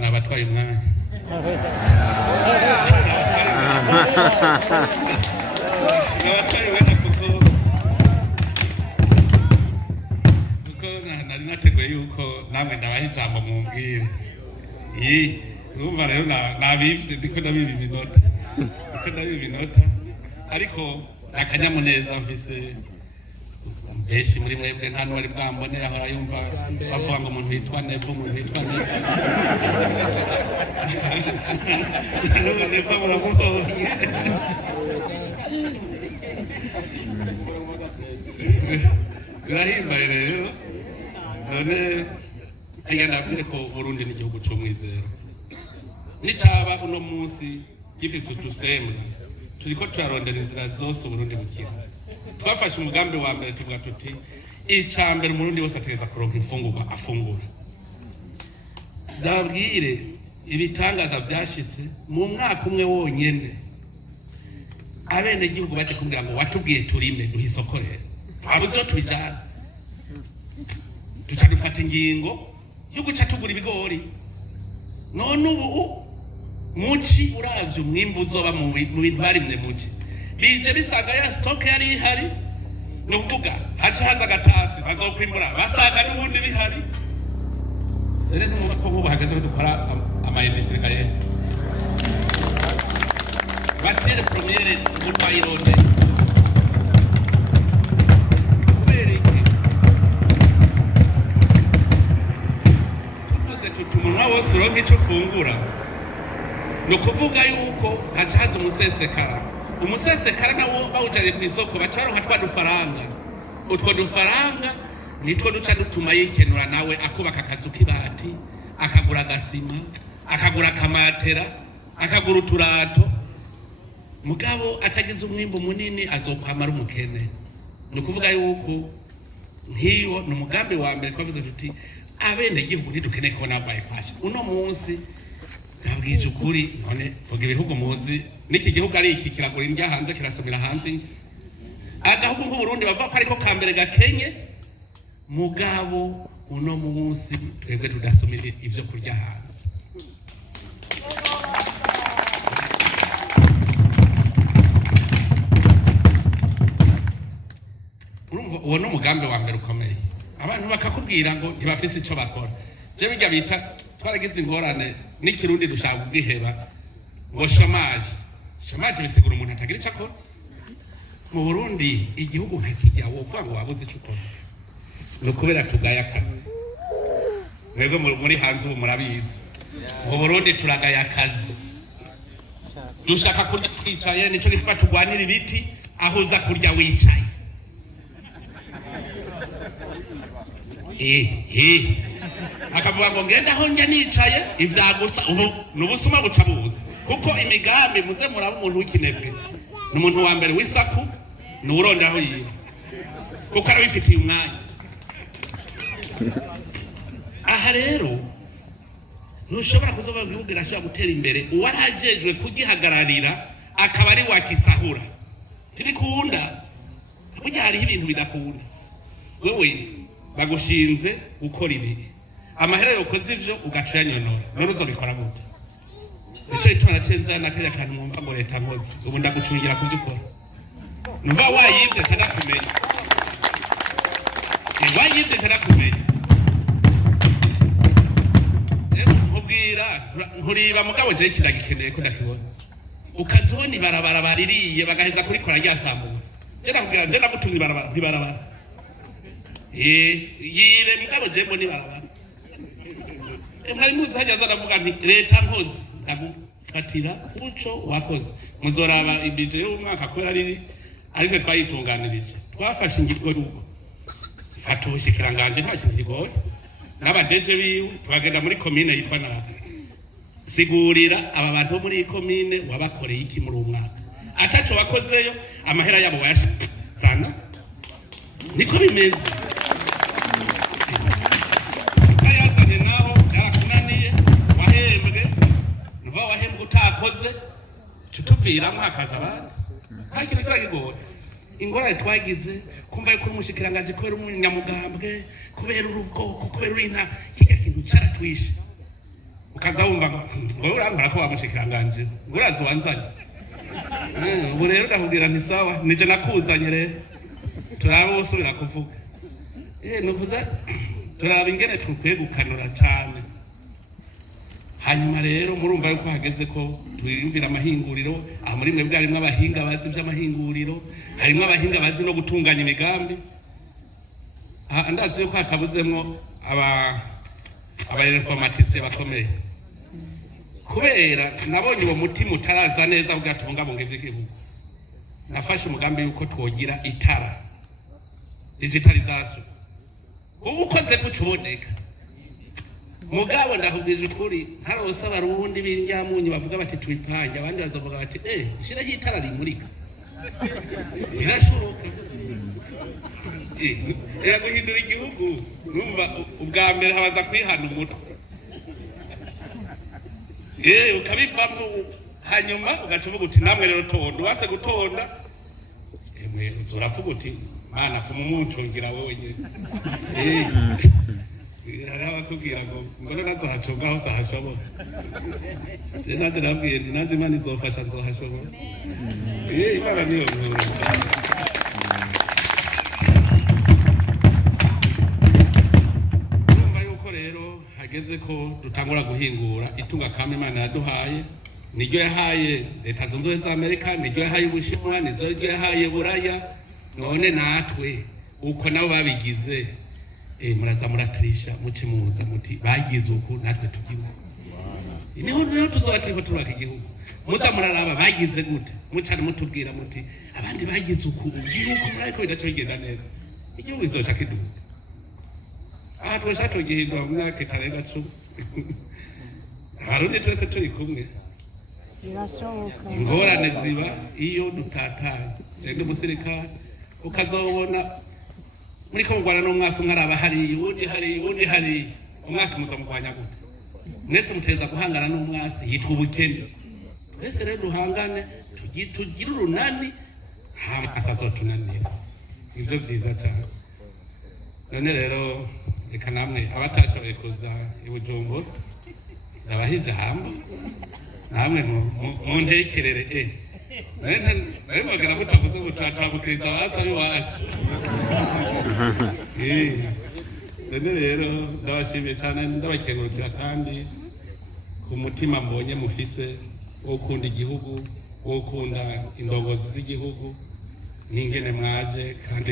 nabatwaye umwanya nabatwaye umwanya kuko nari nateguye yuko namwe ndabaha ijambo mumbwire urumva rero nabivye ndiko ndabiba iminota ariko akanyamuneza mfise benshi muri mwebwe nta n'uwari bwambone ahora yumva bavuga ngo umuntu witwa Nevo Nevo muramuhonye birahimbaye rero none aya nabwire ko Burundi n'igihugu c'umwizero nicaba uno munsi gifise utusembwa turiko turarondera inzira zose Burundi bukira twafashe umugambi wa mbere tuvuga tuti icambere umurundi wose ategeza kuronka imfungurwa afungura ndabwire ibitangaza vyashitse mu mwaka umwe wonyene abene gihugu baje kumbwira ngo watubwiye turime duha isoko rero twabuze tubijana duca dufata ingingo yo guca tugura ibigori none ubu muci uravye umwimbu uzoba mu bintu barimye muci bije bisanga ya stock yari ihari nuvuga haca haza gatasi bazokwimbura basanga n'ubundi bihari rero n'umva ko ubu hageze dukora ama-industrie kaye matière première urwayironde kubereke tuvuze tuti umunwa wose uronka ico ufungura ni ukuvuga yuko haca haza umusesekara nawo bawujanye ku isoko baca baronka twa dufaranga. Utwo dufaranga nitwo duca dutuma yikenura nawe akubaka akazu k'ibati, akagura agasima, akagura akamatera, akagura uturato. Mugabo atagize umwimbo munini azokwamara umukene. Ni ukuvuga yuko nk'iyo ni umugambi wa mbere twavuze tuti abene igihugu ntidukeneye kubona bypass. Uno munsi ndabwije ukuri none vuga ibihugu muzi n'iki gihugu ari iki kiragura indya hanze kirasomera hanze nje. Agahugu nk'u Burundi bava ko ariko kambere gakenye, mugabo uno munsi twebwe tudasomera ivyo kurya hanze. Uwo ni umugambi wa mbere ukomeye. Abantu bakakubwira ngo ntibafise icyo bakora. Je bijya bita twaragize ingorane n'ikirundi dushaka kubwiheba ngo chômage bisigura umuntu atagira icyo akora. Mu Burundi igihugu ntakijya wovuga ngo wabuze icyo ukora. No kubera tugaya akazi. Mwebwe muri hanze ubu murabizi. Mu Burundi turagaya akazi. Dushaka kurya twicaye nico gitwa tugwanira ibiti aho uza kurya wicaye. Akavuga ngo ngenda aho njya nicaye ivyagutsa ubu nubusuma buca buza kuko imigambi muze muraba umuntu w'ikinebwe n'umuntu wa mbere w'isaku n'uronda aho yiba kuko arabifitiye umwanya. Aha rero ntushobora kuzoba igihugu irashobora gutera imbere uwarajejwe kugihagararira akaba ari wakisahura. Ntibikunda burya hariho ibintu bidakunda. Wewe bagushinze gukora ibi amahera yokoze ivyo ugaca yanyonora none uzobikora gute? Nico itwara cenza nakaya kantu mwumva ngo leta nkoze ubu ndagucungira kuvyukora numva wayivye tadakumenya wayivye tadakumenya nkubwira nkuriba mugabo je kindagikeneye ko ndakibona ukazibona ibarabara baririye bagaheza kurikora ryasambutse je nakubwira je nagutumira ibarabara ntibarabara yire mugabo je mboni barabara mwari muzi hajya zaravuga nti leta nkoze ndagufatira uco wakoze muzoraba ibije yo umwaka kwera ariko twayitunganirije twafashe ingirwa rugo fata ubushikiranganje nta kintu kigoye n'abadeje biwe twagenda muri commune yitwa Naka sigurira aba bantu muri commune wabakoreye iki muri umwaka ataco wakozeyo amahera yabo wayashana niko bimeze. Utakoze tutupfira mwakaza bazi hakiri twagigoye ingorane twagize kumva yuko umushikiranganje kubera umunyamugambwe kubera urubwoko kubera inta kika kintu caratwishe ukaza wumva ngo urankora ko bamushikiranganje urazo wanzanye ubu rero ndakubwira nti sawa nije nakuzanye rero turaba usubira kuvuga nukuza turaba ingene tukwiye gukanura cyane. Hanyuma rero murumva yuko hageze ko twiyumvira amahinguriro aha muri mwe bwarimwe abahinga bazi by'amahinguriro harimo abahinga bazi no gutunganya imigambi. Ndazi yuko hatabuzemwo aba informaticiens bakomeye kubera nabonye uwo mutima utaraza neza ugatungabunga ivy'igihugu. Nafashe umugambi yuko twogira itara digitalization ukoze kucuboneka mugabo ndakubwije ukuri harose abarundi b'indyamunyu bavuga bati tubipanje abandi bazovuga bati shira hitara rimurika birashoboka guhindura igihugu numva ubwa mbere habaza kwihana umutwe ukabivamo hanyuma ugacuvuga uti namwe rero tonda wase gutonda uzoravuga uti mana fuma umuncungira wowe nyene hariho abakubwira ngo mbona nazohacunga aho sahashobora je nanjye nabwiye nti nanjye imana izofasha nzohashobora imana niyo nkuru. Urumva yuko rero hageze ko dutangura guhingura itunga kama imana yaduhaye niryo yahaye leta zunze ubumwe za Amerika niryo yahaye Ubushinwa niryo yahaye Buraya none natwe uko nabo babigize muraza muratirisha muce muza muti bagize uko natwe tugiwe niho tuzobatiriko turaka igihugu muza muraraba bagize gute mucane mutubwira muti abandi bagize uku igihugu ariko bidaca bigenda neza igihugu kizoca kiduga aha twesha tugihindura mu myaka itarenga 10 abarundi twese turi kumwe ingorane ziba iyo dutatanye cyangwa umusirikare ukazobona muri ko mugwana n'umwasi umwe araba hari uwundi hari umwasi muza mugwanya gute mwese muteza guhangana n'umwasi yitwa ubukene twese rero duhangane tugire urunani hama asazotunanira ibyo byiza cyane none rero reka namwe abatashoboye kuza i Bujumbura ndabaha ijambo namwe mu ntekerere nawe magana mutavuze gutwatwagukiriza abasabi wacu none rero ndabashimiye cyane ndabakengurukira kandi ku mutima mbonye mufise wo gukunda igihugu wo gukunda indongozi z'igihugu n'ingene mwaje kandi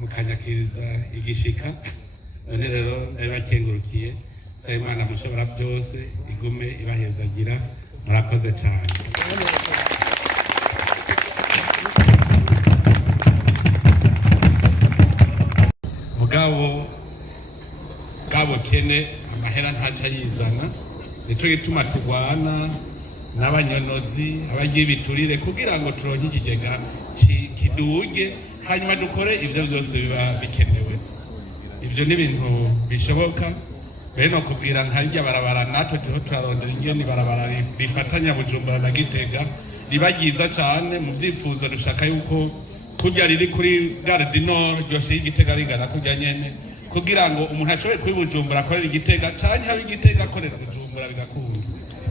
mukanyakiriza igishika none rero ndabakengurukiye sa Imana mushobora byose igume ibahezagira murakoze cyane mugabo kene amahera ntaca yizana nico gituma turwana n'abanyonozi abagiye biturire kugira ngo turonke ikigega kiduge hanyuma dukore ivyo byose biba bikenewe ivyo ni ibintu bishoboka beno kubwira nkarya barabara natwe tuho turarondera ingene barabara rifatanya Bujumbura na Gitega ribagiza cyane mu byifuzo dushaka yuko kujya riri kuri Gare du Nord ryose y'Igitega rigana kujya nyene kugira ngo umuntu ashoboye kuri Bujumbura akorera Igitega cyane habe Igitega akorera Bujumbura bigakunda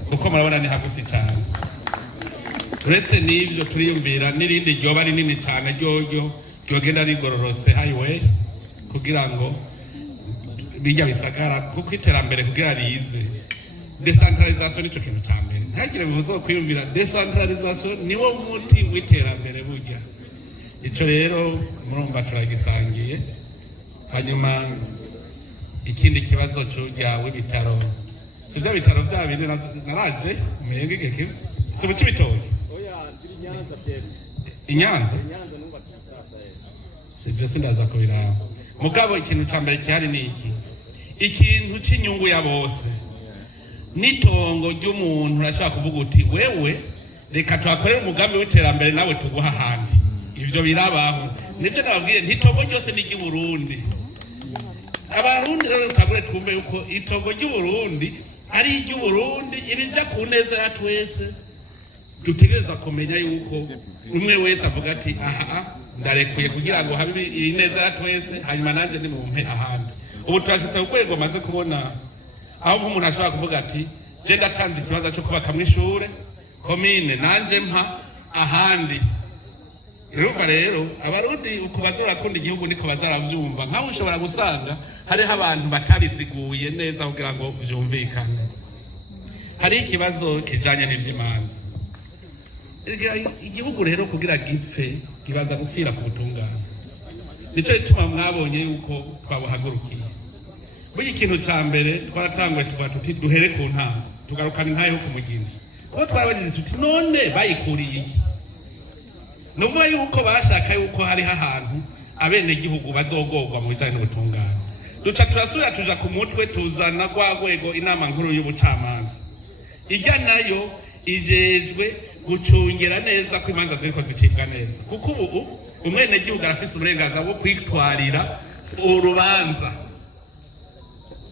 kuko murabona ni hagufi cyane uretse n'ivyo turiyumvira n'irindi ryoba rinini cyane ryogenda rigororotse highway kugira ngo bijya bisagara kuko iterambere kugira rize decentralisation nico kintu cyambere ntagire bivuze kwiyumvira decentralisation niwo muti w'iterambere burya ico rero murumva turagisangiye hanyuma ikindi kibazo cyujya w'ibitaro sivyo bitaro bya bindi naraje umenge geke sibo kibitoye Inyanza sivyo sindaza kubira mugabo ikintu cyambere kihari ni iki ikintu cy'inyungu ya bose nitongo ry'umuntu urashaka kuvuga uti wewe reka twakorera umugambi w'iterambere nawe tuguha handi ivyo birabaho nivyo nababwiye ntitongo ryose ni ry'Uburundi abarundi rero tagure twumve yuko itongo ry'Uburundi ari iry'Uburundi irija ku neza ya twese dutegereza kumenya yuko umwe wese avuga ati aha ndarekuye kugira ngo habe ineza ya twese hanyuma nanje ndi mumpe ahandi ubu turashitse ukwego maze kubona aho umuntu ashobora kuvuga ati je ndatanze ikibazo cyo kubaka mw'ishure komine nanje mpa ahandi rero abarundi uko bazorakunda igihugu niko bazaravyumva nkaho ushobora gusanga hariho abantu batabisiguye neza kugira ngo vyumvikane hari ikibazo kijanye n'ivy'imanza igihugu rero kugira gipfe kibaza gupfira ku butungane nico gituma mwabonye yuko twabuhagurukiye buri ikintu cya mbere twaratangwe tuvuga tuti duhere ku ntanga tugarukana intahe yo kumugina kuko twabajije tuti none bayikuriye iki nuvuga yuko bashaka yuko hariho ahantu abenegihugu bazogorwa mu bijanye n'ubutungane duca turasubira tuja ku mutwe tuzana rwa rwego inama nkuru y'ubucamanza ijya nayo ijejwe gucungira neza ko imanza ziriko zicibwa neza kuko ubu umwenegihugu arafise uburenganzira bwo kwitwarira urubanza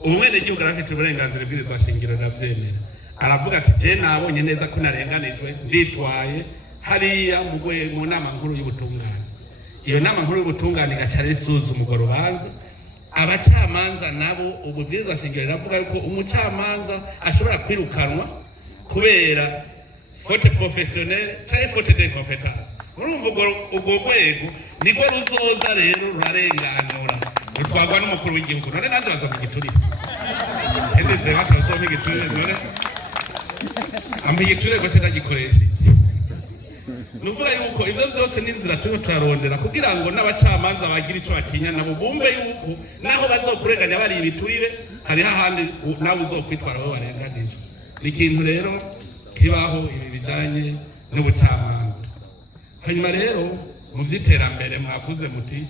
umwenegihugu arafite uburenganzira bw'irizwa shingiro ndavyemera aravuga ati je nabonye neza ko narenganijwe nditwaye hariya mu nama nkuru y'ubutungane iyo nama nkuru y'ubutungane igacara isuzuma urwo rubanza abacamanza nabo ubu bwirizwa shingiro riravuga yuko umucamanza ashobora kwirukanwa kubera faute professionnelle cyangwa faute d'incompétence urumva urwo rwego niko ruzoza rero rurarenganura rutwagwa n'umukuru w'igihugu none nanjye bazomu igiturire ndetse batazomu igiturire none ambiye igiturire ko cyagikoresha nuvuga yuko ivyo byose n'inzira turiko turarondera kugira ngo n'abacamanza bagira ico batinya nabo bumve yuko naho bazokurenganya bari ibiturire hari hahandi nawe uzokwitwara aho barenganije ni ikintu rero kibaho ibi bijanye n'ubucamanza. Hanyuma rero mu by'iterambere mwavuze muti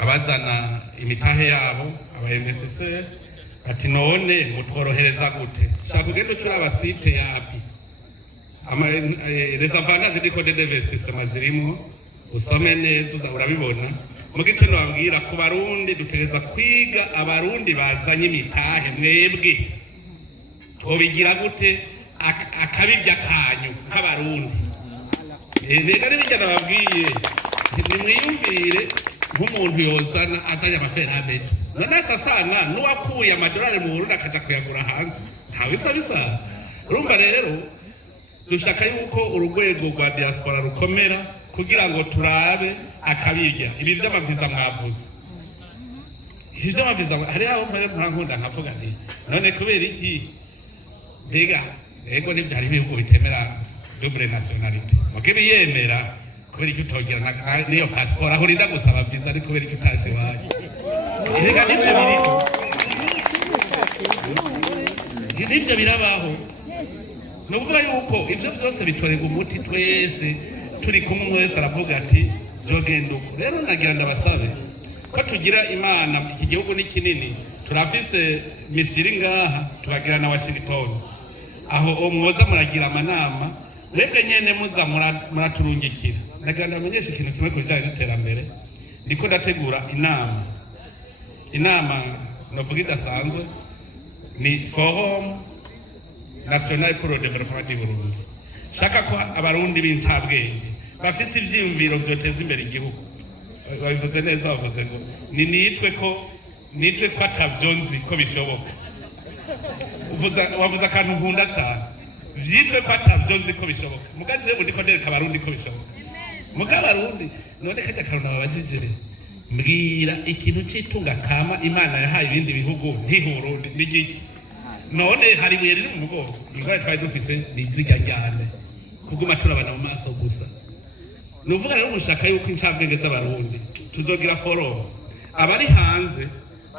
abazana imitahe yabo aba MSC ati none mutworohereza gute? Shaka ugenda ucura abasite yapi les avantages du code d'investissement zirimo usome neza urabibona. Mu gice nababwira ku barundi dutegereza kwiga abarundi bazanye imitahe mwebwe twobigira gute akabibya kanyu nk'abarundi. Rega n'ibijya nababwiye nimwiyumvire nk'umuntu yozana azanye amaferamento none sasana n'uwakuye amadolari mu Burundi akaja kuyagura hanze ntawe bisa. Urumva rero dushaka yuko urugwego rwa diaspora rukomera kugira ngo turabe akabirya ibi by'amaviza mwavuze. Ibyo amaviza hari aho nkunda nkavuga nti none kubera iki mbega ego n'ibyo hari ibihugu bitemera double nationality mugibe yemera kubera iki utogira niyo passport aho rinda gusaba viza ariko kubera iki utaje waje erega nibyo birabaho. Nuvuga yuko ibyo byose bitorega umuti twese turi kumwe wese aravuga ati byogenda uko. Rero nagira ndabasabe ko tugira Imana, iki gihugu ni kinini, turafise misiri ngaha tubagira na Washington aho mwoza muragira amanama mwebwe nyene muza muraturungikira. Nagira ndamenyesha ikintu kimwe ku bijanye n'iterambere. Ndiko ndategura inama novuga idasanzwe ni Forum National pour le Développement du Burundi. Shaka ko abarundi b'incabwenge bafise ivyiyumviro byoteza imbere igihugu. Babivuze neza bavuze ngo nitwe ko atavyonzi ko bishoboka. Wavuze akantu nkunda cyane. Vyitwe ko atavyonzi ko bishoboka. Mugaje undi ko dereka abarundi ko bishoboka. Mugabarundi none kajya karuna babajije mbwira ikintu citunga kama Imana yahaye ibindi bihugu ntihurundi n'igiki. None hari ibuye riri mu mugongo ingwara twari dufise niziga ryane kuguma turabana mu maso gusa. Nuvuga rero mushaka yuko incabwenge z'abarundi tuzogira forum abari hanze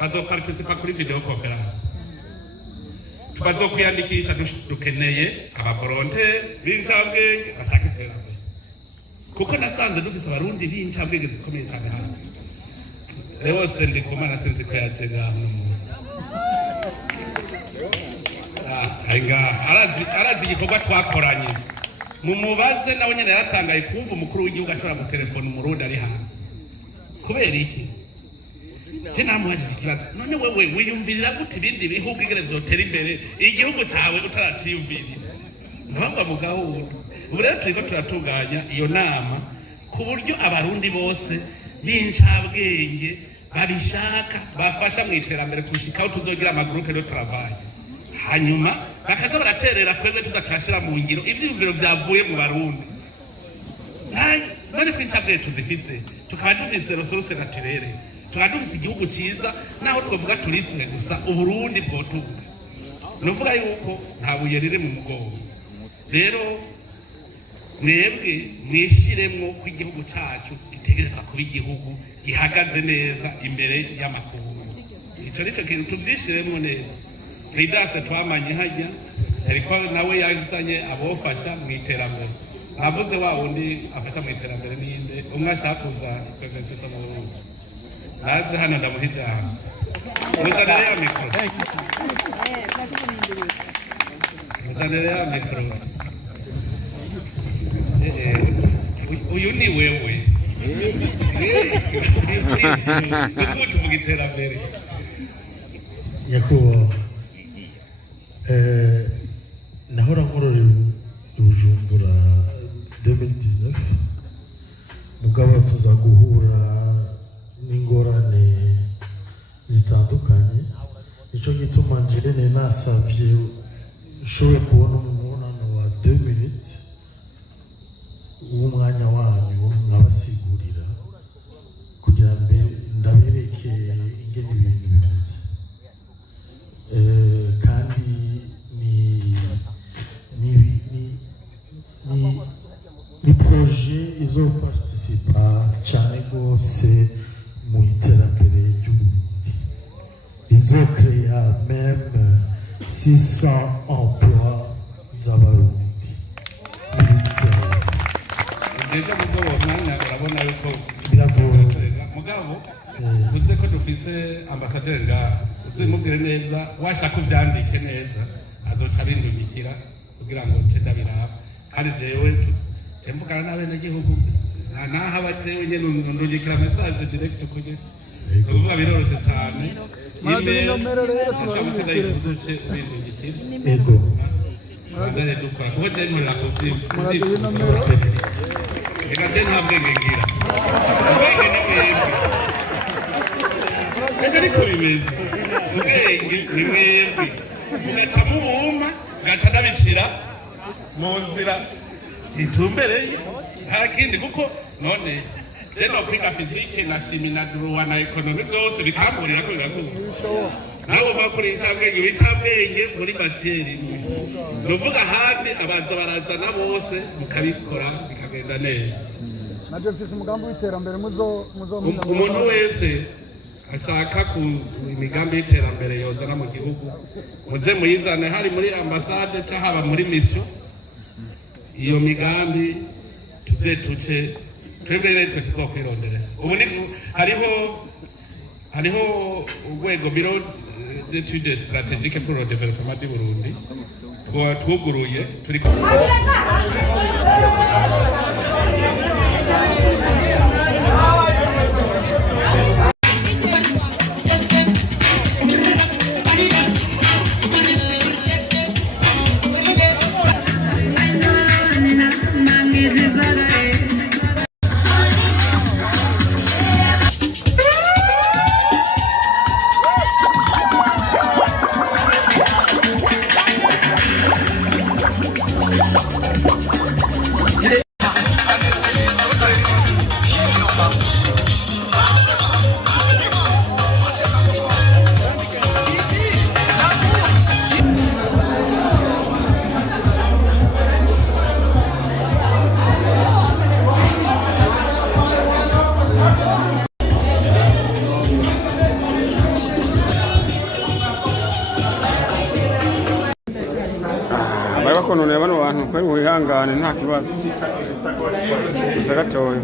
bazoparticipa kuri video conference bazokwiyandikisha. Dukeneye abavolontaire b'incabwenge bashaka iterambere kuko nasanze dufise abarundi b'incabwenge zikomeye cyane hano. Rero sende kumana senzi ko yajega no musi arazi igikorwa twakoranye mumubaze nawe nyene yaratangaye kumva umukuru w'igihugu ashobora gutelefona umurundi ari hanze. Kubera iki? Je namuhajije ikibazo none wewe wiyumvirira gute ibindi bihugu igere zotera imbere igihugu cyawe utaraciyumvirira? Ntabwo mugahunda. Ubu rero turiko turatunganya iyo nama ku buryo abarundi bose b'incabwenge babishaka bafasha mu iterambere kushikaho tuzogira amagroupe de travail. Hanyuma bakaza baraterera twebwe tuzacashira mu ngiro ivyiyumviro vyavuye mu barundi. None kwincabwenge tuzifise tukaba dufise ressource naturelle tukaba dufise igihugu ciza naho twavuga turisime gusa uburundi bwotunga. Nuvuga yuko nta buye riri mu mugongo. Rero mwebwe mwishiremwo ko igihugu cacu gitegereza kuba igihugu gihagaze neza imbere y'amakungu. Ico nico kintu tuvyishiremwo neza. Ridase twamanye hajya ariko nawe yazanye abofasha mu iterambere. Navuze wa wundi afasha mu iterambere ninde umwe ashaka kuza kwegeza mu Burundi. Naze hano ndamuhijana. Muzanire ya mikro. Muzanire ya mikro. Uyu ni wewe. Uko tuvuga iterambere. Yakuba nahora nkorora Bujumbura 2019 mugabo tuza guhura n'ingorane zitandukanye. Nico gituma njene nasavye showe kubona umunonano wa 2 minutes umwanya wanyu nkabasigurira kugira ndabereke ingene ibintu bimeze. Kandi ni projet izoparticipa cyane rwose mu iterambere ry'Uburundi. Izokreya meme 600 emplois z'abarundi ugeze mu bwo mwanya urabona yuko biragoye mugabo uze ko dufise ambasaderi ngaha uzimubwire neza washaka uvyandike neza azoca bindungikira kugira ngo tenda biraba kandi jewe temvugana n'abenegihugu naho abajewe nyene ndungikira message direct kuje uvuga biroroshe cyane ego bandanye dukora kuko je ntorera reka je nta bwenge ngira ubwenge ni mwebwe reka ariko bimeze ubwenge ni mwebwe mugaca mubuma gaca ndabicira mu nzira itumbereye nta kindi kuko none je no kwiga fizike na shimi na droit na ekonomi byose bikamburira ko biraguye nawe bakoresha bwenge bicabwenge muri matière imwe nuvuga handi abanza barazana bose mukabikora bikagenda neza nabyo mfise umugambi w'iterambere umuntu wese ashaka ku imigambi y'iterambere yozana mu gihugu muze muyizane hari muri ambassade cyangwa haba muri mission iyo migambi tuce twebwe twe tuzokwirondera ubu hariho urwego biro d'études stratégiques pour le développement du Burundi twuguruye turiko bari bakononera bano bantu kwari wihangane nta kibazo gusa gatoya